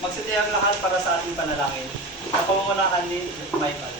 Magsitiyang lahat para sa ating panalangin. Sa pamumulaan ni Michael.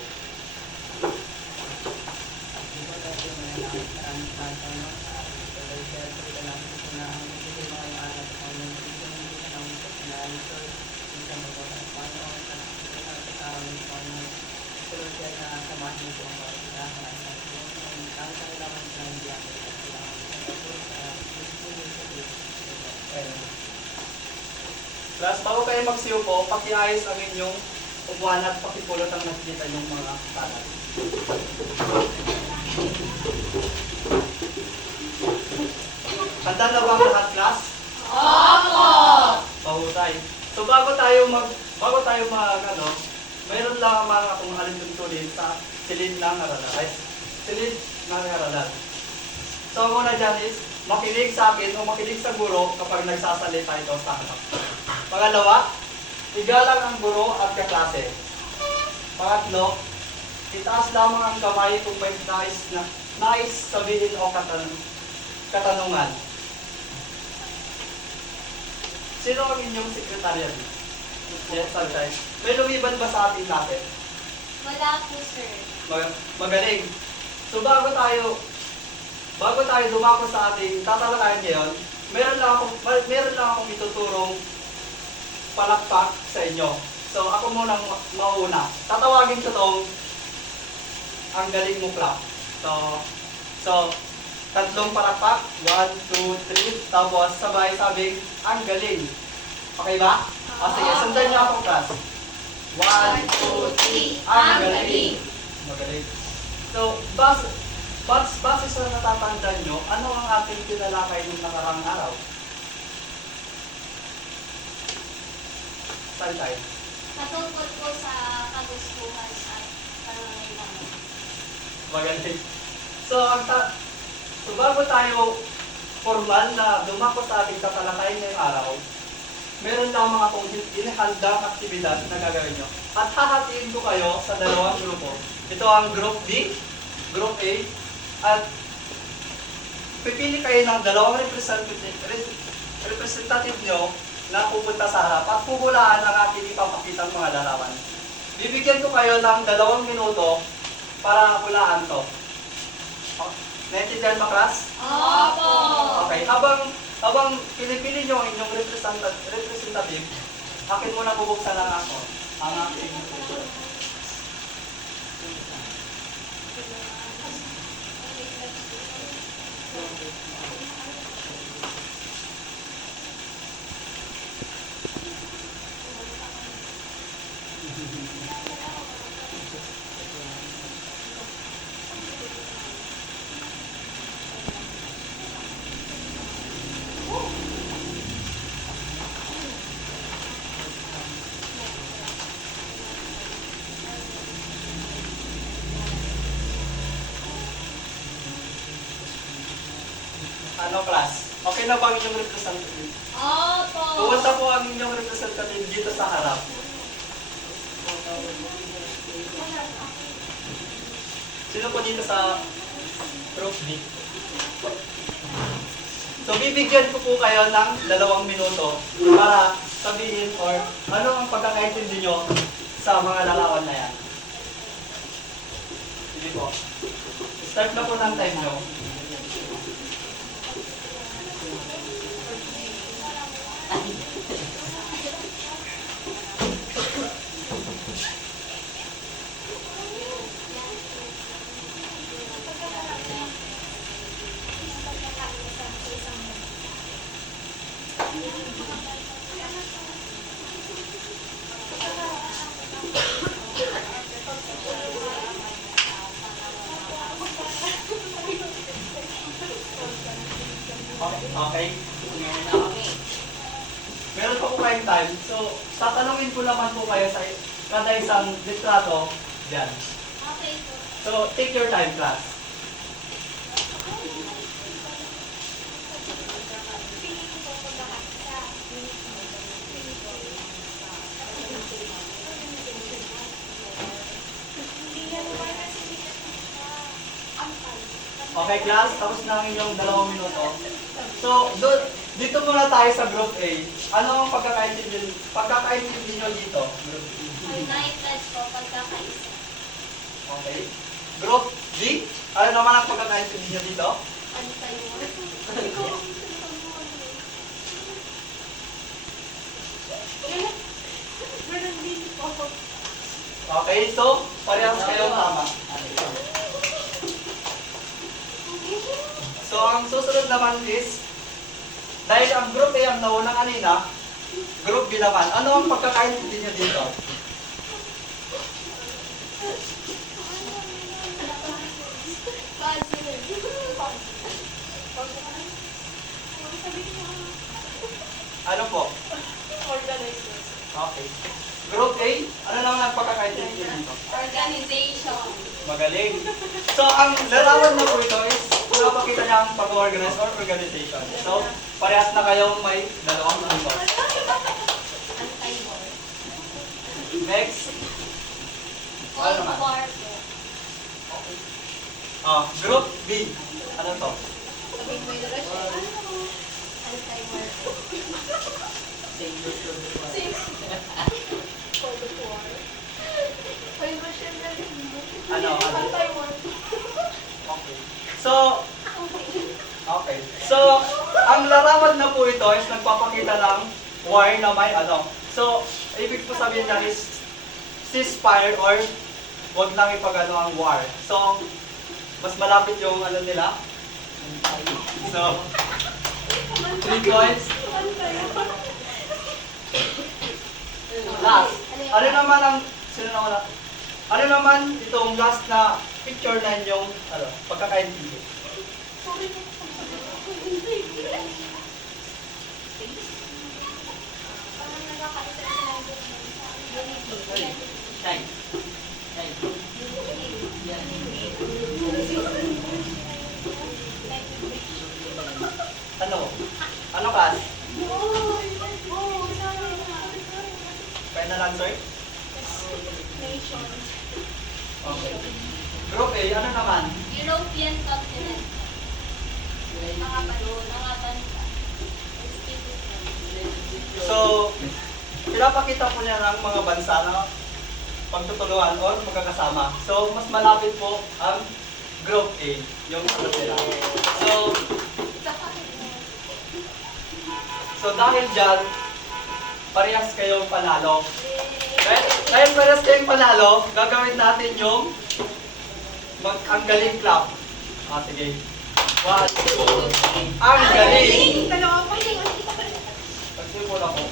Plus, bago kayo magsiupo, pakiayos ang inyong upuan at pakipulot ang nakikita yung mga kalat. Handa na ba ang lahat, class? Opo! Pahusay. So bago tayo mayroon lang mga akong halintulin sa silid ng aralan. Ay, silid ng aralan. So ang una dyan is, makinig sa akin o makinig sa guro kapag nagsasalita ito sa harap. Pangalawa, igalang ang guro at kaklase. Pangatlo, itaas lamang ang kamay kung may nais sabihin o katanungan. Sino ang inyong sekretarya? Yes, sometimes. May lumiban ba sa ating klase? Wala po, sir. Magaling. So bago tayo dumako sa ating tatalakayan ngayon, meron lang akong ituturong palakpak sa inyo. So ako munang mauna. Tatawagin ko tong ang galing mo clap. So tatlong palakpak, 1, 2, 3, tapos sabay sabing ang galing. Okay ba? Sige, sundan niyo ako, class. 1, 2, 3, ang galing. Magaling. So, base sa natatandaan nyo, ano ang ating tinalakay nung nakarang araw? Saan tayo? Patungkol po sa kagustuhan at pangangailangan. Magaling. So, bago tayo formal na dumako sa ating tatalakayin ngayong araw, meron lamang akong inihandang aktibidad na gagawin nyo. At hahatiin ko kayo sa dalawang grupo. Ito ang Group B, Group A, at pipili kayo ng dalawang representative nyo na pupunta sa harap at puhulaan ang ating ipapakitang mga larawan. Bibigyan ko kayo ng 2 minuto para hulaan to. Naintindihan ba, class? Opo! Okay, habang pinipili nyo ang inyong representative, akin muna bubuksan lang ako ang aking class. Okay na ba ang inyong representative? Opo! Pumunta po ang inyong representative dito sa harap. Sino po dito sa Group B? So, bibigyan ko po kayo ng 2 minuto para sabihin or ano ang pagkakaintindi nyo sa mga larawan na yan. Sige po. Start na po ng time nyo. Okay? Meron pa po kayong time. So, tatanungin ko naman po kayo sa kada isang litrato. Yan. Okay po. So, take your time, class. Okay Okay, class, tapos na ang inyong 2 minuto. So, dito muna tayo sa Group A. Ano ang pagkakaintindi nyo dito? Group A. United po, pagkakaisa. Okay. Group B, ano naman ang pagkakaintindi nyo dito? Antay-war. Meron din po. Okay, so, parehas kayo tama. So, ang susunod naman is, dahil ang Group A ang nauna kanina, Group B naman, ano ang pagkakaintindi nyo dito? Ano po? Organization. Okay. Group A, ano naman ang pagkakaintindi nyo dito? Organization. Magaling. So, ang larawan na po ito is, pinapakita niya ang pag-organize or organization. So, parehas na kayong may 2 minuto. Antay-war. Next. Cold naman? War po. Group B. Ano to? Sabihin mo yung Russia. Antay-war po. Cold War. Ay, Russia na rin. Ano? Antay-war. Okay. So, ang larawan na po ito is nagpapakita ng war na may ano. So, ibig po sabihin niya is ceasefire or wag lang ipagano ang war. So, mas malapit yung ano nila. So, 3 points. Last. Ano naman ang sino na wala? Ano naman itong last na picture na inyong pagkakaintindi? Shine. Ano? Ano kas? Final answer? Okay. Group A, ano naman? European continent. Mga balon, mga bansa. So, pinapakita po niya ng mga bansa na pagtutulungan or magkakasama. So, mas malapit po ang Group A, yung ano nila. So dahil dyan, parehas kayong panalo. Dahil parehas kayong panalo, gagawin natin yung ang galing clap. Sige. 1, 2, ang galing! Pagsimula ko.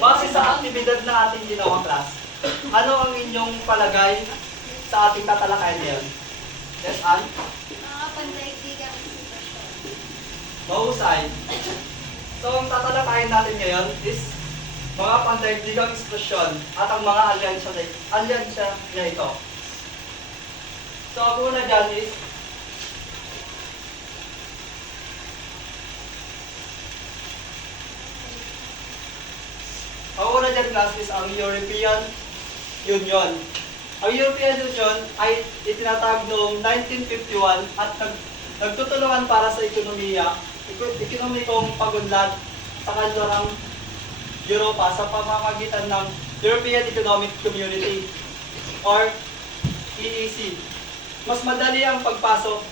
Base sa aktibidad na ating ginawang class, ano ang inyong palagay sa ating tatalakayan ngayon? Yes, Ann? Nakakapagdaigdigan ang sitwasyon. Mahusay. So, ang tatalakayin natin ngayon is mga pandaigdigang eksplosyon at ang mga alyansya niya ito. So, ang una dyan is class is ang European Union. Ang European Union ay itinatag noong 1951 at nagtutulungan para sa ekonomikong pagunlad sa kanlurang Europa sa pamamagitan ng European Economic Community or EEC. Mas madali ang pagpasok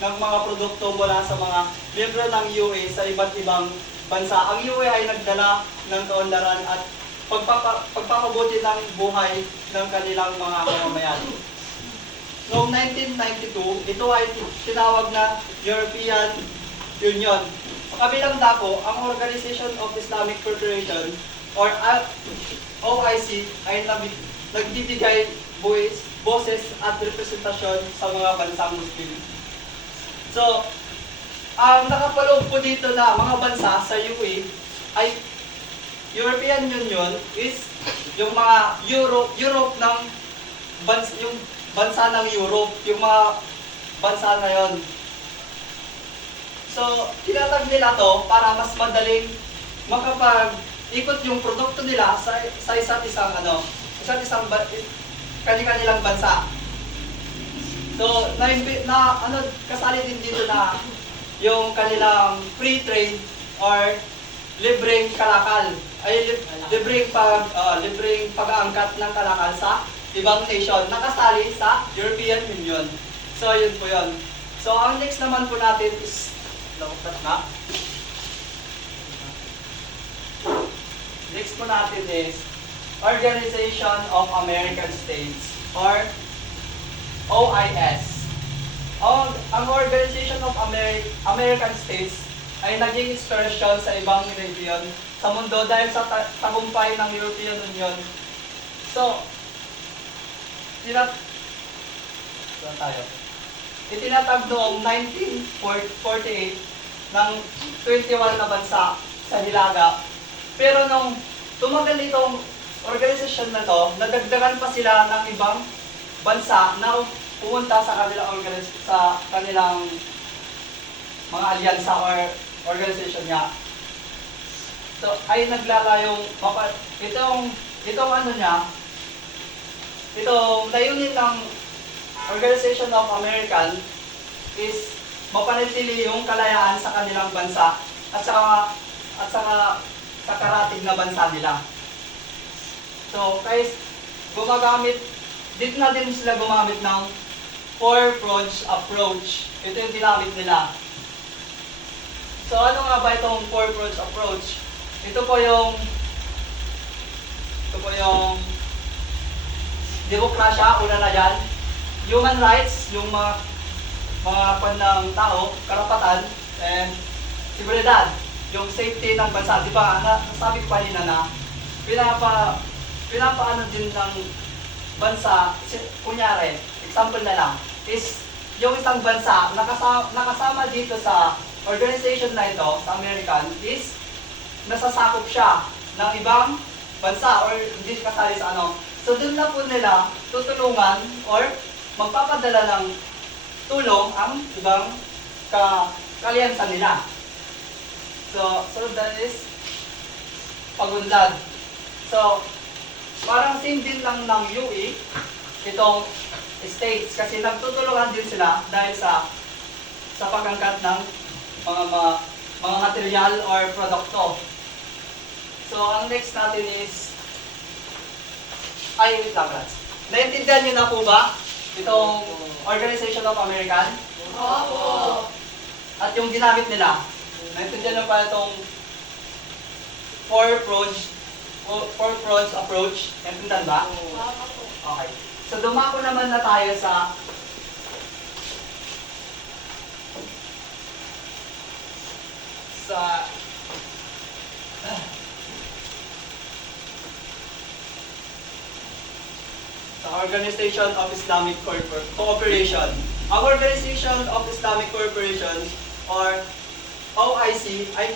ng mga produkto mula sa mga miyembro ng UA sa iba't ibang bansa. Ang UA ay nagdala ng kaunlaran at pagpapabuti ng buhay ng kanilang mga mamamayan. Noong 1992, ito ay tinawag na European Union. Sa kabilang dako, ang Organization of Islamic Cooperation or OIC ay nagbibigay boses at representasyon sa mga bansang Muslim. So, ang nakapaloob po dito na mga bansa sa UAE ay European Union is yung mga Europe ng yung bansa ng Europe, yung mga bansa na yon. So, tinatag nila to para mas madaling makapag-ikot yung produkto nila sa isa't isang kanilang bansa. So, kasali din dito na yung kanilang free trade or libreng kalakal. Libreng pag-aangkat ng kalakal sa ibang nation na kasali sa European Union. So, yun po yun. So, ang next naman po natin is, next po natin is Organization of American States or OIS. Ang Organization of American States ay naging inspirasyon sa ibang region sa mundo dahil sa tagumpay ng European Union. So, itinatag noong 1948 ng 21 na bansa sa Hilaga. Pero nung tumagal itong organisasyon na to, nadagdagan pa sila ng ibang bansa na pumunta sa kanilang mga alyansa or organization niya. So, ay naglalayong, itong layunin ng Organization of American is mapanatili yung kalayaan sa kanilang bansa at saka sa karatig na bansa nila. So, guys, dito na din sila gumamit ng four-pronged approach. Ito yung ginamit nila. So, ano nga ba itong four-pronged approach? Ito po yung demokrasya, una na yan. Human rights, yung mga pan ng tao, karapatan, and seguridad, yung safety ng bansa. Di ba, nasabi ko kanina na pinapaano din ng bansa, kunyari, example na lang, is yung isang bansa nakasama dito sa organization na ito, sa American, is nasasakop siya ng ibang bansa or hindi kasali sa ano. So doon na po nila tutulungan or magpapadala ng tulong ang ibang kaliansa nila. So that is pagunlad. So, parang same din lang ng UE, itong states, kasi nagtutulungan din sila dahil sa pagangkat ng mga material or produkto. So, ang next natin is, wait lang, Rats. Naintindihan niyo na po ba itong Organization of American? Opo. At yung ginamit nila, naintindihan na pa itong four-pronged approach? Naintindihan ba? Opo. Okay. So, dumako naman na tayo sa Organization of Islamic Cooperation. Ang Organization of Islamic Cooperation or OIC ay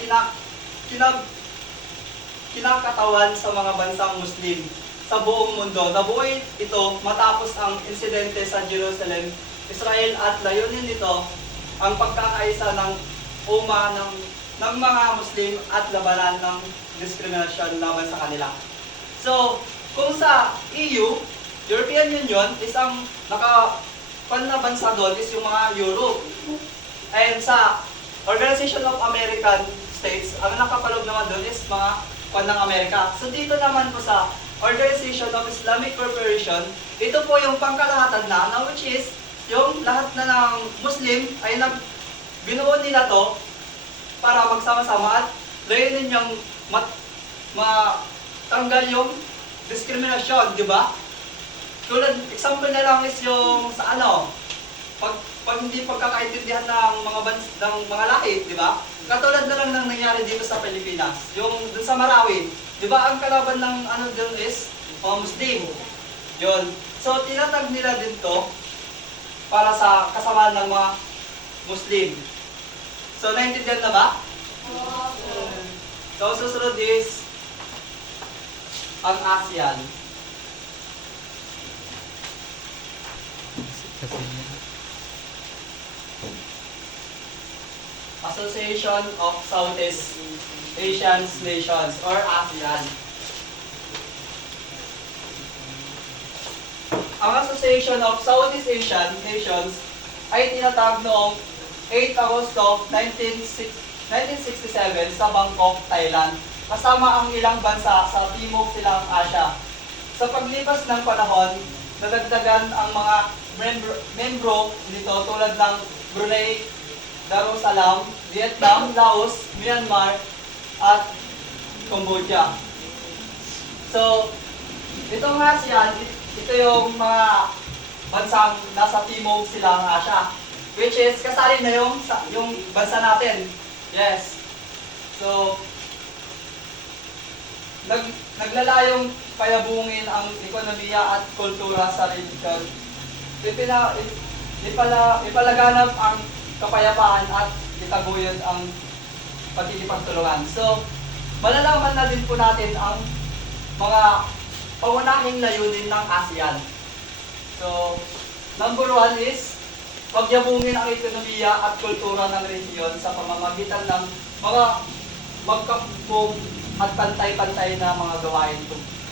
kinakatawan sa mga bansang Muslim sa buong mundo. Nabuhay ito matapos ang insidente sa Jerusalem, Israel, at layunin nito ang pagkakaisa ng umma ng mga Muslim at labanan ng diskriminasyon laban sa kanila. So, kung sa EU, European Union, isang na bansa doon is yung mga Europe. And sa Organization of American States, ang nakapaloob naman doon is mga ng Amerika. So dito naman po sa Organization of Islamic Cooperation, ito po yung pangkalahatan na which is yung lahat na ng Muslim ay binuo nila to para magsama-sama at layunin yung matanggal yung diskriminasyon, di ba? Tulad, example na lang is yung sa pag hindi pagkakaintindihan ng mga lahi, di ba? Katulad na lang ng nangyari dito sa Pilipinas, yung dun sa Marawi, di ba ang kalaban ng dun is Muslim. Yun. So, tinatag nila din to para sa kasamaan ng mga Muslim. So, naintindihan na ba? Opo. So, susunod is ang ASEAN. Association of Southeast Asian Nations or ASEAN. ang Association of Southeast Asian Nations ay tinatag noong 8 Agosto 1967 sa Bangkok, Thailand, kasama ang ilang bansa sa Timog Silang Asya. Sa paglipas ng panahon, nadagdagan ang mga membro nito tulad ng Brunei, Darussalam, Vietnam, Laos, Myanmar, at Cambodia. So, ito nga siya, ito yung mga bansang nasa Timog Silang Asya. Which is, kasali na yung bansa natin. Yes. So, naglalayong payabungin ang ekonomiya at kultura sa region. Ipalaganap ang kapayapaan at itaguyod ang pagkikipagtulungan. So, malalaman na din po natin ang mga pangunahing layunin ng ASEAN. So, number 1 is pagyabungin ang ekonomiya at kultura ng rehiyon sa pamamagitan ng mga magkakupong at pantay-pantay na mga gawain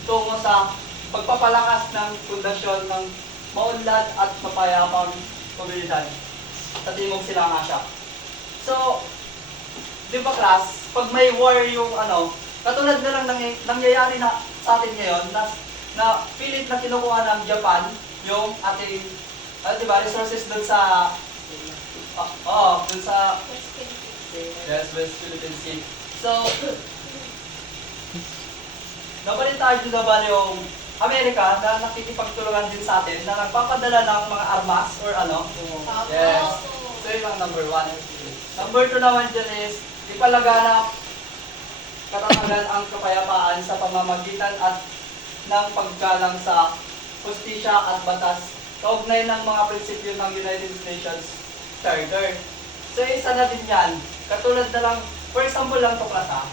tungo sa pagpapalakas ng pundasyon ng maunlad at mapayapang komunidad sa Timog Silang Asya. So, di ba class, pag may war yung katulad na lang nangyayari na sa atin ngayon na pilit na kinukuha ng Japan yung ating di ba, resources dun sa dun sa West Philippine Sea. So, nabalita din naman yung Amerika na nakikipagtulungan din sa atin na nagpapadala ng mga armas or Yes. So, yun ang number 1. Number 2 naman dyan is ipalaganap katatagan ang kapayapaan sa pamamagitan at ng paggalang sa hustisya at batas kaugnay ng mga prinsipyo ng United Nations Charter. So, isa na din yan. Katulad na lang, for example lang ito class ha.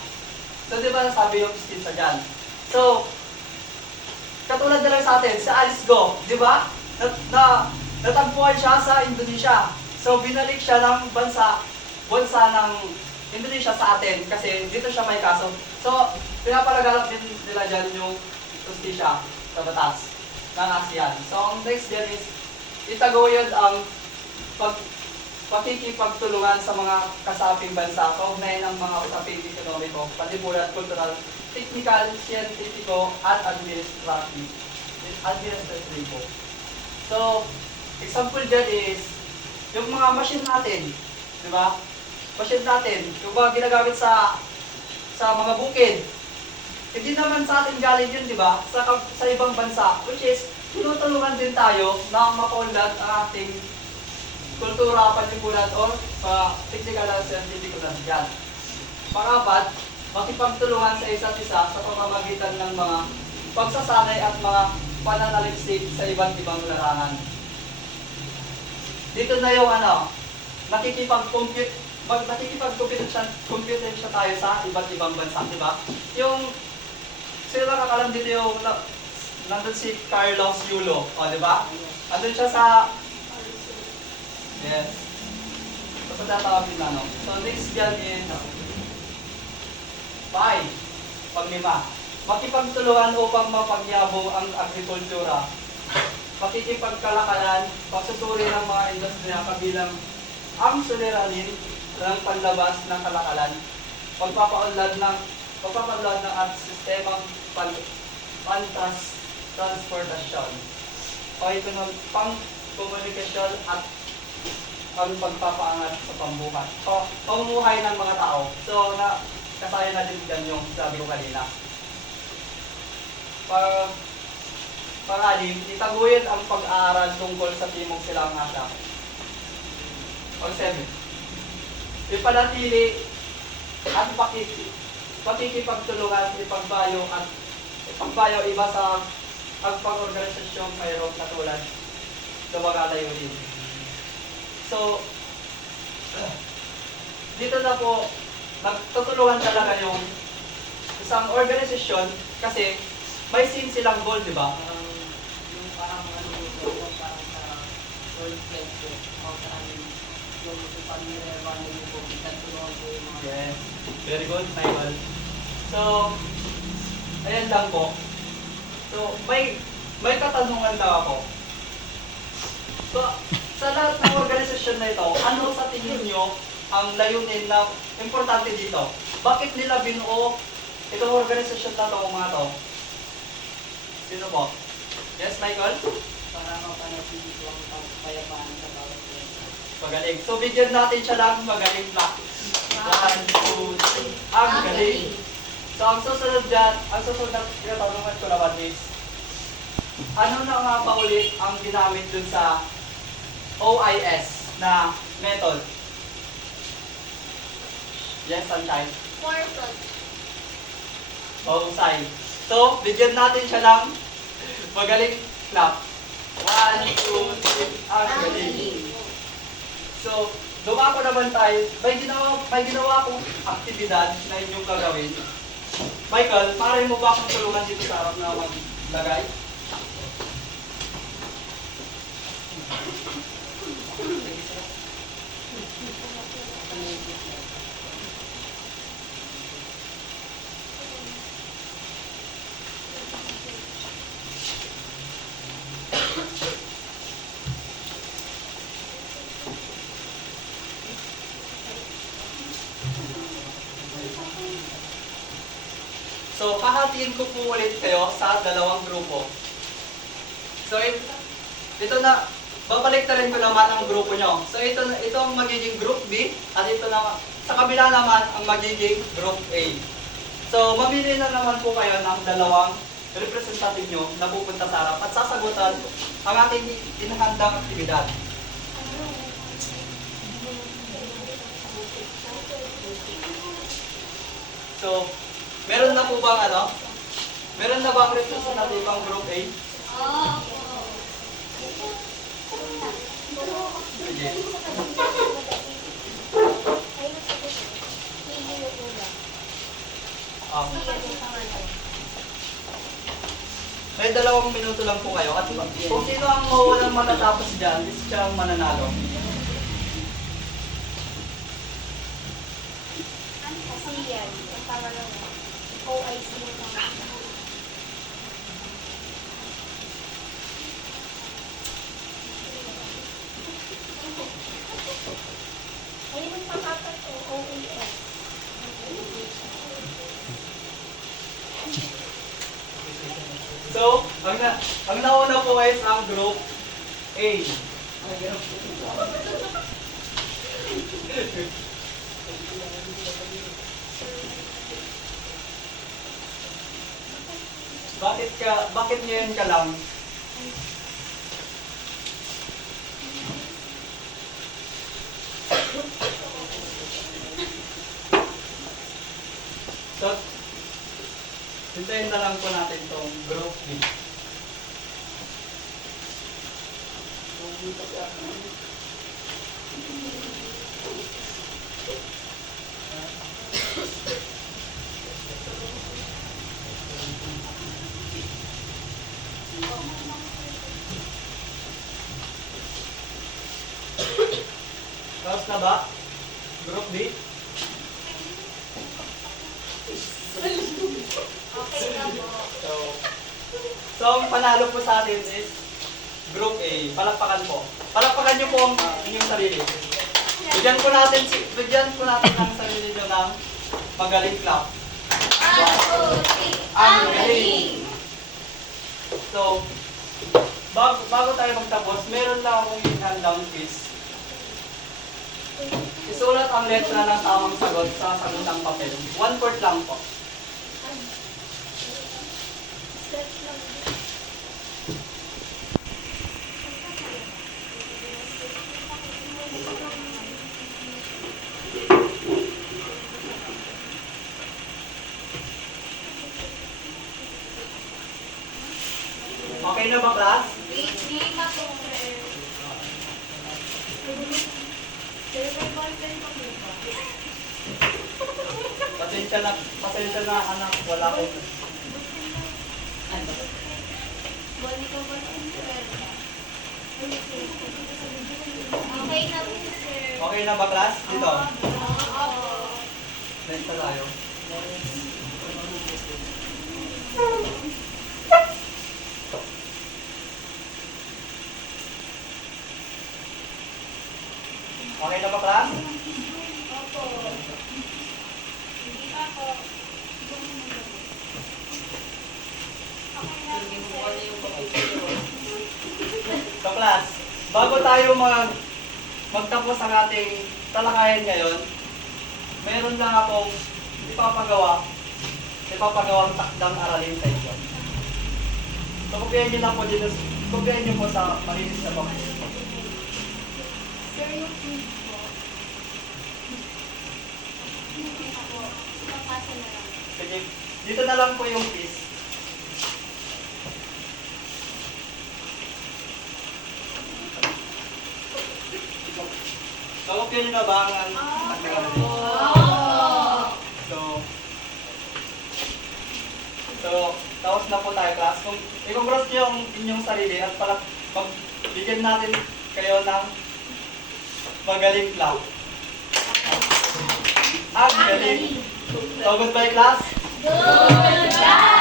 So, di ba nasabi yung justice dyan? So, katulad na lang sa atin, si Alice Go, di ba? Natagpuan siya sa Indonesia. So, binalik siya ng bansa ng Indonesia sa atin kasi dito siya may kaso. So, pinapalaganap din nila dyan yung justisya sa batas ng ASEAN. So, ang next dyan is itaguyod ang pakikipagtulungan sa mga kasaping bansa kaugnay ng mga usaping ekonomiko, panlipunan, kultural, technical, scientifico, at administrativo. So, example dyan is yung mga machine natin, di ba? Machine natin, yung mga ginagamit sa mga bukid. Hindi naman sa atin galing yun, di ba? Sa ibang bansa, which is, tinutulungan din tayo na mapaunlad ang ating kultura, panlipunan, o technical at scientific na yan. Pangapat, makipagtulungan sa isa't isa sa pamamagitan ng mga pagsasanay at mga pananaliksik sa iba't ibang larangan. Dito na yung nakikipag-competition tayo sa iba't ibang bansa, di ba? Yung sino nakakalam dito yung nandun si Carlos Yulo, di ba? Nandun siya sa yes. So, tatawagin na, So, next yan is 5. Panglima. Makipagtulungan upang mapagyabong ang agrikultura. Makikipagkalakalan, pagsusuri ng mga industriya kabilang ang suliranin ng panlabas ng kalakalan, pagpapaunlad ng at sistemang transportasyon, pang-komunikasyon at ang pagpapaangat sa pamumuhay ng mga tao. So, kasaya na din dyan yung sabi ko kanina. Pangalim, itaguyod ang pag-aaral tungkol sa Timog Silang Asya. Pag-7, ipanatili at pakikipagtulungan, ipagbayo iba sa pagpag-organisasyong mayroong katulad sa mga layunin. So, dito na po, nagtutulungan talaga yung isang organisasyon kasi may sin silang goal, di ba? Yung parang parang sa World Trade yung pag-nirevano yung COVID at tulungan po yung mga... Yes. Very good, Michael. So, ayan lang po. So, may katanungan lang ako. Sa lahat ng organisasyon na ito, ano sa tingin nyo ang layunin na importante dito? Bakit nila binuo itong organisasyon na ito, mga to? Sino po? Yes, Michael? Para mapanatili ko ang kapayapaan sa bawat piyesa. Magaling. So, bigyan natin siya ng magaling practice. 1, 2, 3. Ang galing. So, ang susunod na tinatanungan ko naman is, ano na nga ba ulit ang ginamit dun sa OIS na method? Yes, Sunshine. Purple. Mahusay. So, bigyan natin siya ng magaling clap. 1, 2, 3. Ang galing. So, dumako naman tayo. May ginawa akong aktibidad na inyong gagawin. Michael, maaari mo ba akong tulungan dito sa harap na maglagay? So, hahatiin ko po ulit kayo sa dalawang grupo. So, ito na, babalik na rin ko naman ang grupo nyo. So, ito ang magiging group B, at ito na, sa kabila naman, ang magiging group A. So, mamili na naman po kayo ng dalawang representative nyo na pupunta sa harap at sasagutan ang ating inahandang aktibidad. So, meron na po bang ano? Meron na bang representative ang group A? Sige. May 2 minuto lang po kayo. At kung sino ang mawalang matatapos dyan, siya ang mananalo. Kasi yan, ang tama lang. OIC yung tama. Ayun ang pakapat o OAS. So, ang nauna po is ang group A. Bakit ngayon ka lang? So, hintayin na lang po natin itong group B. Tapos na ba? Group B? Okay na po. So ang panalo po sa atin is Group A. Palakpakan po. Palakpakan niyo po ang inyong sarili. Bigyan po natin ang sarili niyo ng magaling clap. Ang galing! So, bago tayo magtapos, meron lang akong handang quiz. Isulat ang letra ng tamang sagot sa sagutang papel. 1 word lang po. Okay na ba, class? Hindi pa po, sir. Sir, may ballpen pa po ba? Pasensya na anak, wala ko. Monica ba po, sir? Okay na po, sir. Okay na ba, class? Dito. Opo. Next na tayo. Okay na ba, class? Opo. Hindi pa po. Okay na Hindi po, mo pa sir. na yung papipiro. So, class, bago tayo magtapos ang ating talakayan ngayon, meron lang akong ipapagawang takdang aralin sa inyo. So, kopyahin nyo lang po dito, kopyahin nyo po sa malinis na papel. Sir, yung food po. Hindi na po. Papasa na lang. Sige, dito na lang po yung piece. So, kopyahin nyo na ba ang takdang aralin? So, tapos na po tayo, class. Kung i-congrats nyo yung inyong sarili at bigyan natin kayo ng magaling clap. Ang galing. So, goodbye, class. Good job!